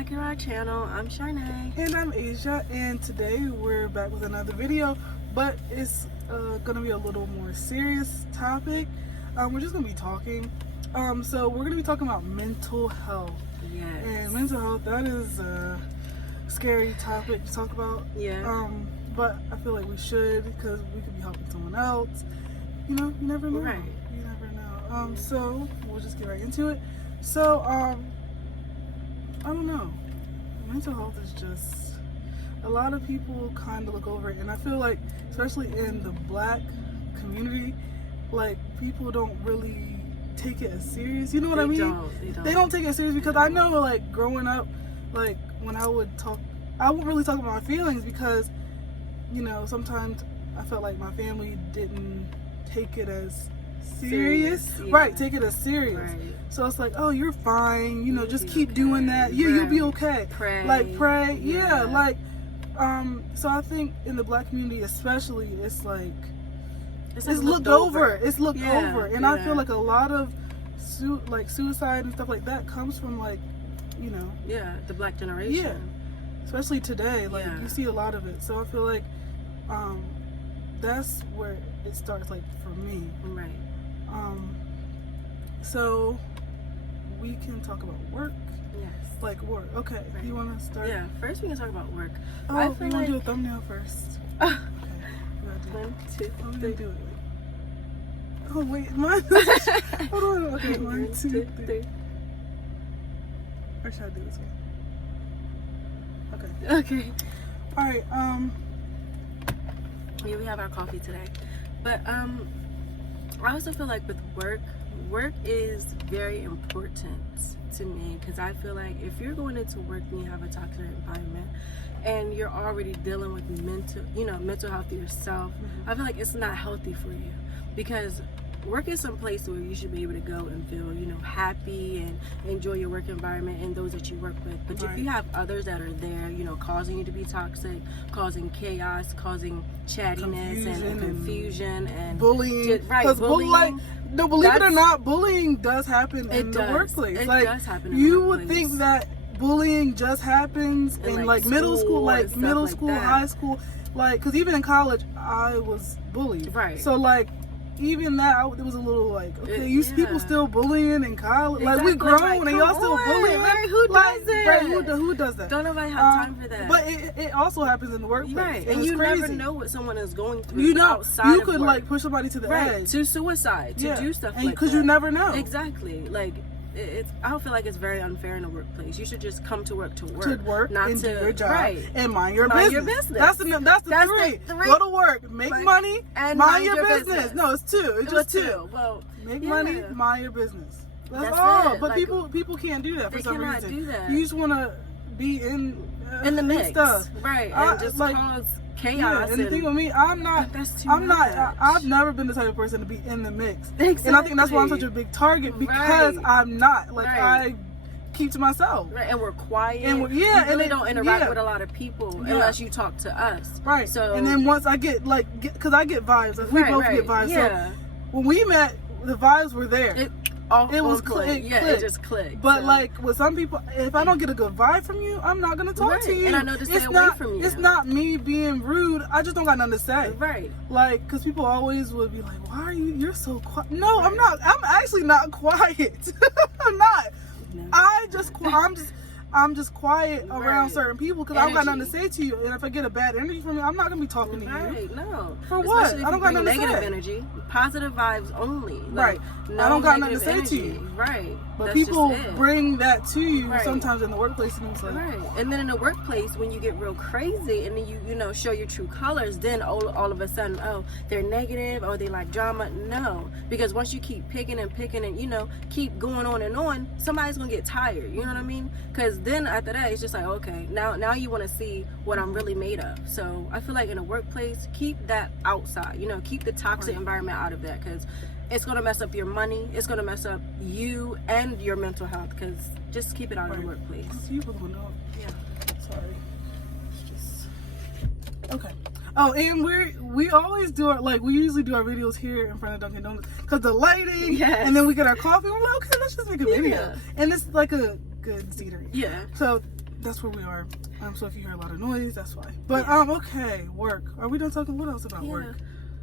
back to our channel. I'm Sharnay. And I'm Asia, and today we're back with another video, but it's gonna be a little more serious topic. We're just gonna be talking. So we're gonna be talking about mental health. Yes. And mental health, that is a scary topic to talk about. Yeah. But I feel like we should, because we could be helping someone else. You know, you never know. Right. You never know. So we'll just get right into it. So, I don't know. Mental health is just, a lot of people kind of look over it, and I feel like, especially in the Black community, like, people don't really take it as serious. You know what I mean? They don't take it serious, because I know, like, growing up, like, when I would talk, I wouldn't really talk about my feelings, because, you know, sometimes I felt like my family didn't take it as serious. Yeah. Right, take it as serious. Right. So it's like, oh, you're fine, you know, You'll just be keep okay. doing that. Yeah, you'll be okay. Pray. Like, pray. Yeah, Yeah. like, so I think in the Black community especially, it's like, it's looked over. It's looked Yeah, over. And I feel like a lot of, suicide and stuff like that comes from, like, you know. Yeah, the Black generation. Yeah. Especially today, like, Yeah. you see a lot of it. So I feel like, that's where it starts, like, for me. Right. So we can talk about work. Yes. Like work. Okay. Right. You want to start? Yeah, first we can talk about work. Oh, I you feel want to like... do a thumbnail first? Okay. You gotta do it. 1, 2, How we 3. gonna do it? Oh wait, mine. Hold on. Okay, 1, 2, 3. Or should I do this one? Okay. Okay. All right. Yeah, we have our coffee today. But I also feel like with work is very important to me, because I feel like if you're going into work and you have a toxic environment and you're already dealing with mental health yourself, I feel like it's not healthy for you, because work is some place where you should be able to go and feel, you know, happy and enjoy your work environment and those that you work with. But Right. if you have others that are there, you know, causing you to be toxic, causing chaos, causing chattiness and confusion and bullying. Right, Because bullying. no, believe it or not, bullying does happen in the workplace. It like, does happen in the you would workplace. think that bullying just happens in like middle school, and like stuff middle like school, that. high school, like, because even in college I was bullied. Right. So like, even that, it was a little like, okay, Yeah. people still bullying in college. Like, we Exactly. grown and y'all still bullying. Right? Who does it? Right, who does that? Don't nobody have time for that. But it also happens in the workplace. Right, and it's you crazy. never know what someone is going through. You know, outside you of could work. like push somebody to the Right, edge, to suicide, to do stuff and like that. because you never know. Exactly. Like, I don't feel like it's very unfair in a workplace. You should just come to work, not and to do your job, right. and mind your Mind business. your business. That's the That's three. the three. Go to work, make money, and mind your business. No, it's two. It's just two. two. Well, Make money, mind your business. That's all. all. But Like, people can't do that for some cannot reason. do that. You just want to be in the mix, stuff, right? And just like, cause chaos. Yeah, and the thing with me, I'm not. I've never been the type of person to be in the mix. Exactly. And I think that's why I'm such a big target, because I'm not. Like, I keep to myself. Right, and we're quiet. And we really don't interact yeah. with a lot of people unless you talk to us. Right. So, and then once I get because I get vibes. Like, we both get vibes. Yeah. So when we met, the vibes were there. It was clicked. Yeah, it just clicked. But so. like with some people, if I don't get a good vibe from you, I'm not gonna talk to you. And I know to stay away from you. It's not me being rude. I just don't got nothing to say. Right. Like, because people always would be like, "Why are you? You're so quiet." No, I'm not. I'm actually not quiet. I'm not. No. I'm just quiet around certain people, because I don't got nothing to say to you. And if I get a bad energy from you, I'm not gonna be talking to you. Right, no. For what? Especially if I don't got you bring nothing to negative say. energy, positive vibes only. Like, Right. No I don't got nothing negative to say to energy. you. Right. But That's people just it. bring that to you Right. sometimes in the workplace, and it's like, Right. And then in the workplace, when you get real crazy and then you know show your true colors, then all of a sudden, oh, they're negative or they like drama. No, because once you keep picking and you know keep going on, somebody's gonna get tired. You know what I mean? Because then after that, it's just like, okay, now you want to see what I'm really made of. So I feel like in a workplace, keep that outside. You know, keep the toxic environment out of that, because it's going to mess up your money. It's going to mess up you and your mental health, because just keep it out of the workplace. You put the window up. Yeah. Sorry. It's just... Okay. Oh, and we always do our, like, we usually do our videos here in front of Dunkin' Donuts, because the lighting, Yes. and then we get our coffee, and we're like, okay, let's just make a video. Yeah. And it's like a good scenery. Yeah. So that's where we are. So if you hear a lot of noise, that's why. But okay, work. Are we done talking? What else about work?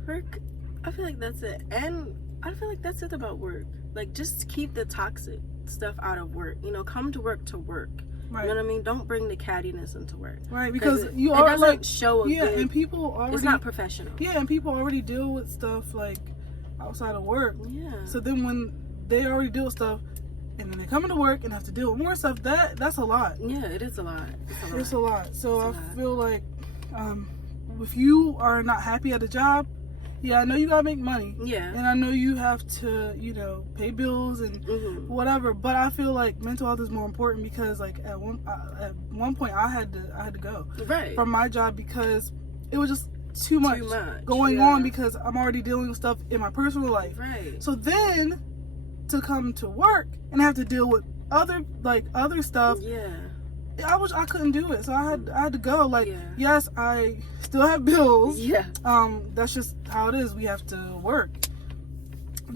Work. I feel like that's it, and I feel like that's it about work. Like, just keep the toxic stuff out of work. You know, come to work to work. Right. You know what I mean? Don't bring the cattiness into work. Right, because it you are doesn't like show a good, and people already. It's not professional. Yeah, and people already deal with stuff like outside of work. Yeah. So then when they already deal with stuff, and then they come into work and have to deal with more stuff, that's a lot. Yeah, it is a lot. It's a lot. So It's a I lot. feel like if you are not happy at a job, yeah, I know you gotta make money. Yeah. And I know you have to, pay bills and whatever. But I feel like mental health is more important because, like, at one point I had to go from my job because it was just too much going on because I'm already dealing with stuff in my personal life. Right. So then to come to work and have to deal with other stuff. Yeah. I couldn't do it, so I had to go. Like, yes, I still have bills. Yeah. That's just how it is. We have to work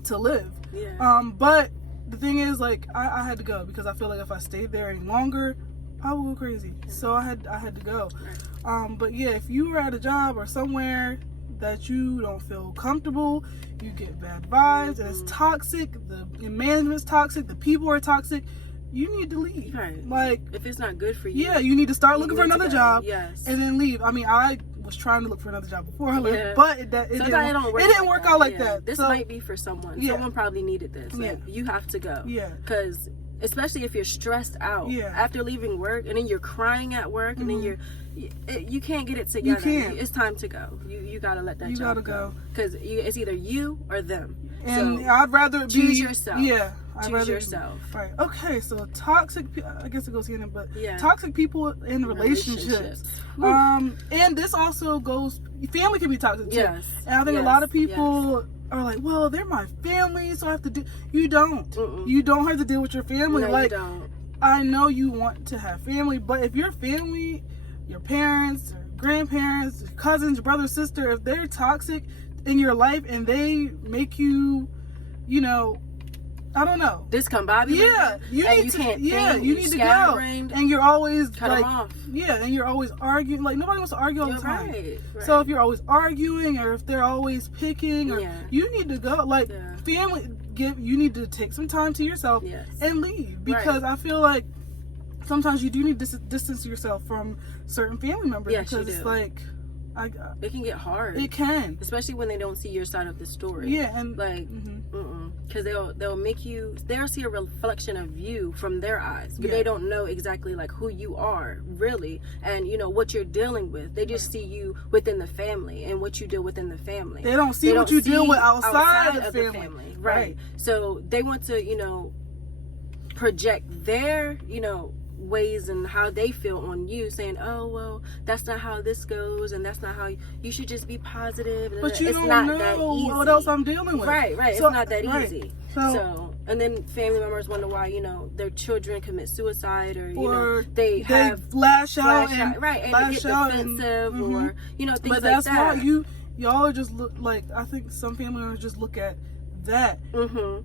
to live. Yeah. But the thing is, like, I had to go because I feel like if I stayed there any longer, I would go crazy. So I had to go. Right. But yeah, if you were at a job or somewhere that you don't feel comfortable, you get bad vibes, and it's toxic. The management's toxic. The people are toxic. You need to leave. Right. Like, if it's not good for you. Yeah, you need to start looking for another job. Yes. And then leave. I mean, I was trying to look for another job before I left, Yeah. but it didn't work out like that. This so, might be for someone. Yeah. Someone probably needed this. Like, you have to go. Yeah. Because especially if you're stressed out after leaving work, and then you're crying at work, and then you can't get it together. You can't. It's time to go. You gotta let that you job gotta go. Because it's either you or them. And so I'd rather choose yourself. Yeah. Choose yourself. Right. Okay. So toxic. I guess it goes in it, but yeah. toxic people in relationships. And this also goes. Family can be toxic too. Yes. And I think a lot of people are like, well, they're my family, so I have to do. You don't. Mm-mm. You don't have to deal with your family. No, like, you don't. I know you want to have family, but if your family, your parents, or grandparents, cousins, brother, sister, if they're toxic in your life and they make you, I don't know, discombobulated. Yeah, you need to go. And you're always cut them off. Yeah, and you're always arguing. Like, nobody wants to argue all the time. Right. So if you're always arguing, or if they're always picking, or you need to go. Like, family, you need to take some time to yourself and leave, because I feel like sometimes you do need to distance yourself from certain family members, because it's like, it can get hard. It can, especially when they don't see your side of the story. Yeah, and like, because they'll make you. They'll see a reflection of you from their eyes, but they don't know exactly like who you are really, and what you're dealing with. They just see you within the family and what you deal within the family. They don't see what you deal with outside of the family. Right. So they want to project their ways and how they feel on you, saying, oh, well, that's not how this goes, and that's not how you should just be positive. But it's not that easy. What else I'm dealing with. Right. So, it's not that easy. So and then family members wonder why their children commit suicide, or they lash out and get defensive, or things but like that's that. why y'all just look like, I think some family members just look at that,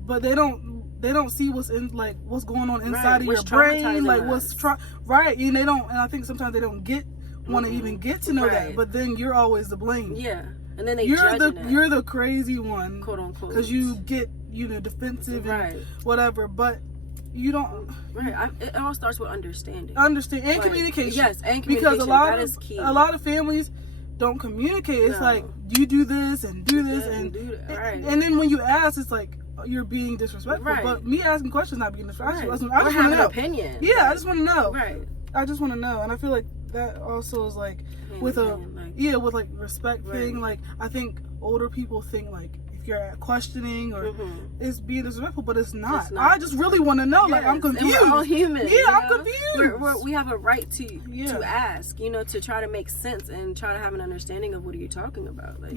but they don't see what's going on inside of your brain, like and they don't, and I think sometimes they don't want to even get to know that, but then you're always the blame. And then you're the crazy one, quote unquote, because you get defensive and whatever, but you don't. It all starts with understanding and communication. Yes, and communication. Because a lot of families don't communicate. It's like, you do this and do this and then when you ask, it's like you're being disrespectful. But me asking questions not being disrespectful. I just want to know. Opinion. Yeah, I just want to know. I just want to know, and I feel like that also is like with respect thing. Like, I think older people think like, if you're questioning or it's being disrespectful, but it's not. I just really want to know. Like, I'm confused. And we're all human. Yeah, I'm confused. We have a right to ask, to try to make sense and try to have an understanding of what are you talking about. Like,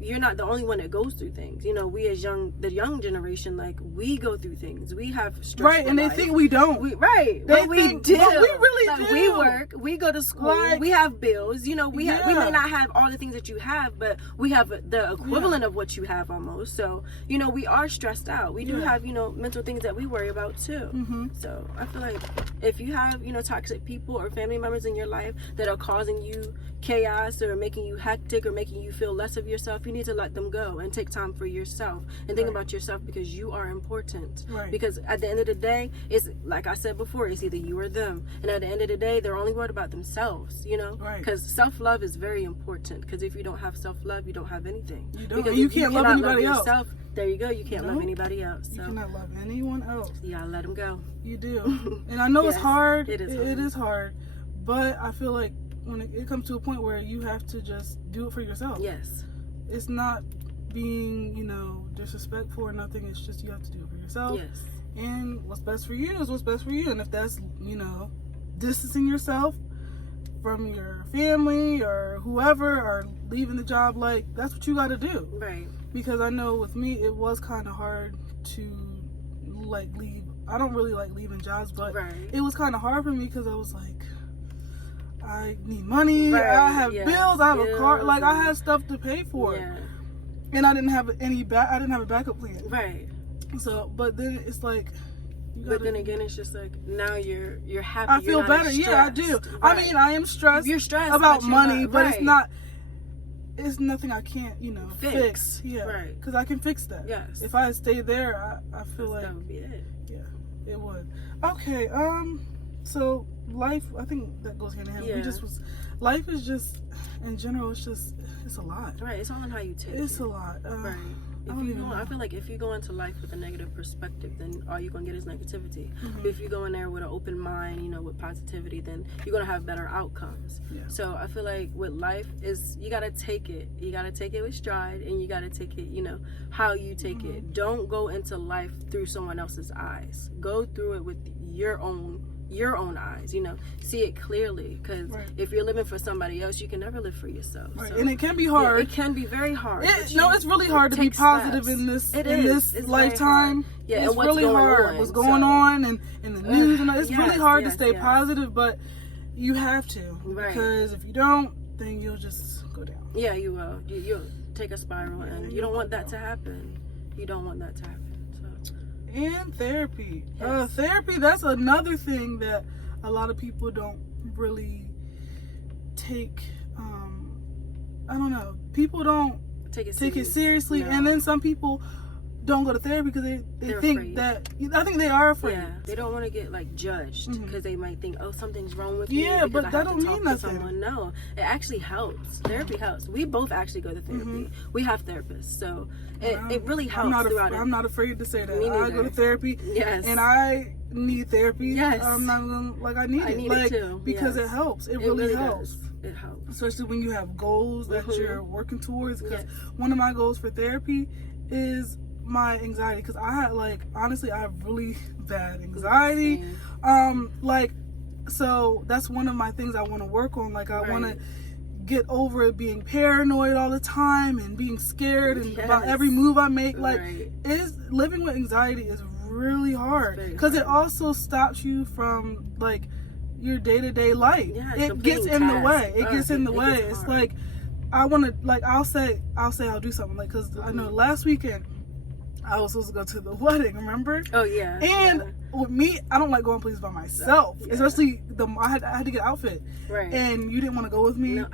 you're not the only one that goes through things. You know, we as the young generation, like, we go through things. We have stress. Right, and they think we don't. But we do. But we really like, do. We work. We go to school. Like, we have bills. You know, we may not have all the things that you have, but we have the equivalent of what you have almost. So, you know, we are stressed out. We do have, you know, mental things that we worry about too. So I feel like if you have, you know, toxic people or family members in your life that are causing you chaos or making you hectic or making you feel less of yourself, you need to let them go and take time for yourself and think about yourself, because you are important. Because at the end of the day, it's like I said before, it's either you or them, and at the end of the day, they're only worried about themselves, you know, because self-love is very important, because if you don't have self-love, you don't have anything. Because you can't love anybody else. There you go. You can't love anybody else. So. You cannot love anyone else. You gotta let them go. You do. And I know it's hard. It is hard. It is hard. But I feel like when it comes to a point where you have to just do it for yourself. Yes. It's not being, you know, disrespectful or nothing. It's just you have to do it for yourself. Yes. And what's best for you is what's best for you. And if that's, you know, distancing yourself from your family or whoever, or leaving the job, like, that's what you got to do. Right. Because I know with me, it was kind of hard to, like, leave. I don't really like leaving jobs, but it was kind of hard for me because I was like, I need money, I have bills, I have a car, like, I had stuff to pay for. And I didn't have I didn't have a backup plan. Right. So, but then it's like, but then again, it's just like, now you're happy. I feel better. Yeah, I do. I mean, I am stressed. You're stressed about money, but it's not. It's nothing I can't, you know, fix. Yeah. Right. Because I can fix that. Yes. If I stay there, I feel like that would be it. Yeah, it would. Okay. So life, I think that goes hand in hand. Yeah. Life is just, in general, it's a lot. Right. It's all in how you take it. It's a lot. Right. I feel like if you go into life with a negative perspective, then all you're gonna get is negativity. But if you go in there with an open mind, you know, with positivity, then you're gonna have better outcomes. So I feel like with life is, you gotta take it. You gotta take it with stride, and you gotta take it, you know, how you take it. Don't go into life through someone else's eyes. Go through it with your own eyes, you know, see it clearly, because if you're living for somebody else, you can never live for yourself. So, and it can be hard. It can be very hard. It's really hard to be positive in this lifetime. It's really hard. What's going on and in the news, and it's really hard to stay positive, but you have to, because if you don't, then you'll just go down. Yeah, you will. You'll take a spiral, and you don't want that to happen. You don't want that to happen. And therapy. Therapy, that's another thing that a lot of people don't really take, I don't know, people don't take it seriously. No. And then some people don't go to therapy because they think afraid. That, I think they are afraid. Yeah, they don't want to get, like, judged, because they might think, oh, something's wrong with me. Yeah, but that don't mean nothing. No, it actually helps. Therapy helps. We both actually go to therapy. We have therapists, so it really helps. I'm not afraid to say that. I go to therapy. Yes. And I need therapy. Yes. I'm not gonna, like, I need it too. Because it helps. It really helps. It helps. Especially when you have goals that you're working towards. Because one of my goals for therapy is my anxiety, because I had, like, honestly, I have really bad anxiety. So that's one of my things I want to work on. Like, I want to get over it, being paranoid all the time and being scared and about every move I make. Like, living with anxiety is really hard, because it also stops you from, like, your day-to-day life. It gets in the way. It gets in the way. It's like, I want to, like, I'll say I'll do something, like, because I know last weekend I was supposed to go to the wedding, remember? Oh, yeah. And with me, I don't like going places by myself. Especially, I had to get an outfit. Right. And you didn't want to go with me. No,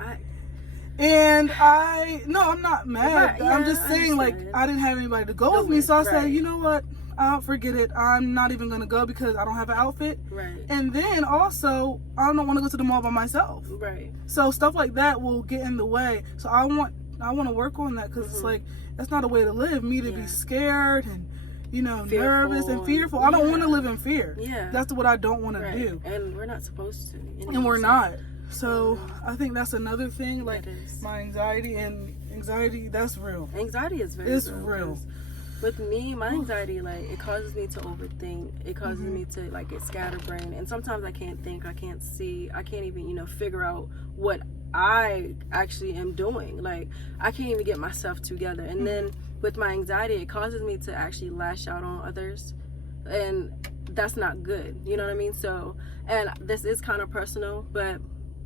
I'm not mad. I'm just saying, like, I didn't have anybody to go with me. So I said, you know what? I'll forget it. I'm not even going to go because I don't have an outfit. Right. And then also, I don't want to go to the mall by myself. Right. So stuff like that will get in the way. So I want to work on that, because it's like, that's not a way to live. Me to be scared and, you know, fearful, nervous and fearful. I don't want to live in fear. Yeah. That's what I don't want to do. And we're not supposed to. And we're not. So I think that's another thing. Like, my anxiety, that's real. Anxiety is very real. It's real. With me, my anxiety, like, it causes me to overthink. It causes me to, like, get scatterbrained. And sometimes I can't think, I can't see, I can't even, you know, figure out what I actually am doing. Like, I can't even get myself together. And then with my anxiety, it causes me to actually lash out on others, and that's not good, you know what I mean? So, and this is kind of personal, but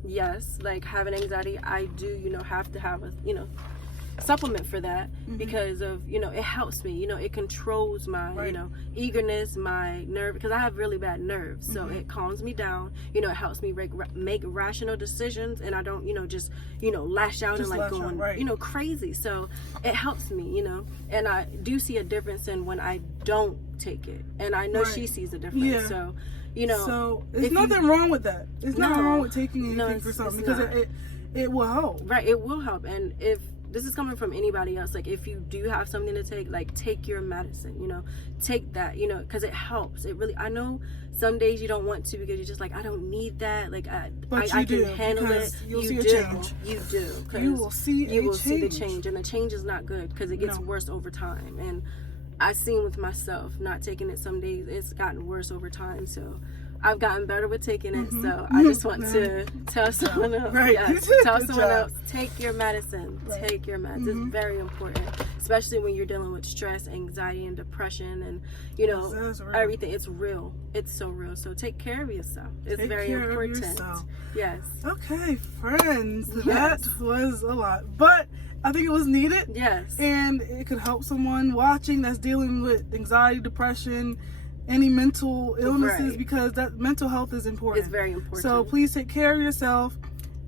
yes, like, having anxiety, I do, you know, have to have a, you know, supplement for that, because of, you know, it helps me, you know, it controls my you know, eagerness, my nerve, because I have really bad nerves, so it calms me down, you know, it helps me make rational decisions, and I don't, you know, just, you know, lash out and like going you know, crazy. So it helps me, you know, and I do see a difference in when I don't take it, and I know she sees a difference. So, you know, so there's nothing wrong with that. There's nothing wrong with taking anything for something, because it will help. Right, it will help. And if this is coming from anybody else, like, if you do have something to take, like, take your medicine, you know, take that, you know, because it helps. It really, I know some days you don't want to, because you're just like, I don't need that, like, I can handle it. You'll see a change. You do. You will see the change, and the change is not good, because it gets worse over time. And I've seen with myself, not taking it, some days it's gotten worse over time. So I've gotten better with taking it. So I just want to tell someone else. Tell someone else, take your medicine. Take your meds. It's very important, especially when you're dealing with stress, anxiety, and depression, and, you know, everything. It's real. It's so real. So take care of yourself. It's very important. Yes. Okay, friends. That was a lot, but I think it was needed. Yes. And it could help someone watching that's dealing with anxiety, depression, any mental illnesses, because that mental health is important. It's very important. So please take care of yourself.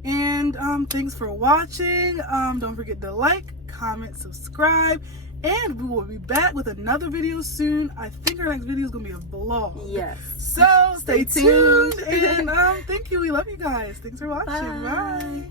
And thanks for watching. Don't forget to like, comment, subscribe, and we will be back with another video soon. I think our next video is gonna be a vlog. Yes. So stay tuned. And thank you. We love you guys. Thanks for watching. Bye.